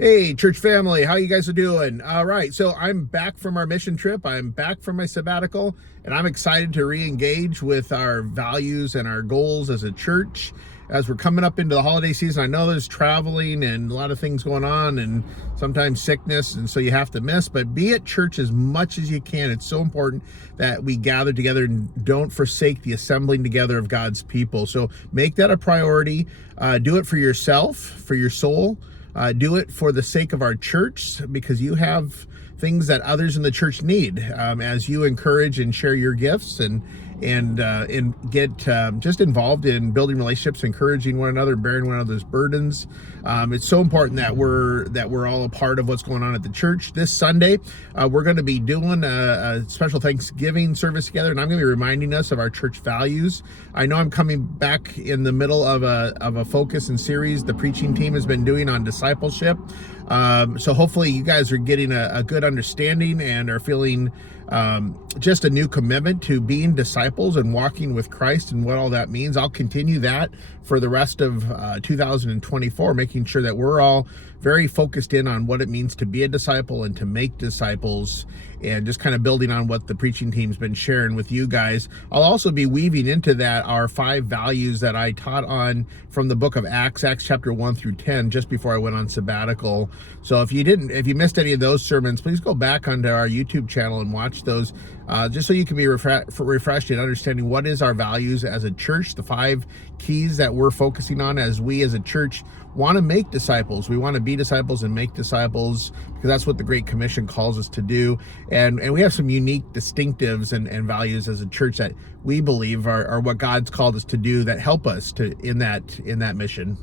Hey, church family, how you guys are doing? All right, so I'm back from our mission trip. I'm back from my sabbatical, and I'm excited to re-engage with our values and our goals as a church as we're coming up into the holiday season. I know there's traveling and a lot of things going on and sometimes sickness, and so you have to miss, but be at church as much as you can. It's so important that we gather together and don't forsake the assembling together of God's people. So make that a priority. Do it for yourself, for your soul. Do it for the sake of our church, because you have things that others in the church need, as you encourage and share your gifts and get just involved in building relationships, encouraging one another, bearing one another's burdens. It's so important that we're all a part of what's going on at the church. This Sunday, we're going to be doing a special Thanksgiving service together, and I'm going to be reminding us of our church values. I know I'm coming back in the middle of a focus and series the preaching team has been doing on discipleship. So hopefully you guys are getting a good understanding and are feeling just a new commitment to being disciples and walking with Christ and what all that means. I'll continue that for the rest of 2024, making sure that we're all very focused in on what it means to be a disciple and to make disciples, and just kind of building on what the preaching team's been sharing with you guys. I'll also be weaving into that our 5 values that I taught on from the book of Acts chapter 1 through 10, just before I went on sabbatical. So if you missed any of those sermons, please go back onto our YouTube channel and watch those, just so you can be refreshed in understanding what is our values as a church, the 5 keys that we're focusing on as we as a church want to make disciples. We want to be disciples and make disciples, because that's what the Great Commission calls us to do. And we have some unique distinctives and values as a church that we believe are what God's called us to do, that help us to in that mission.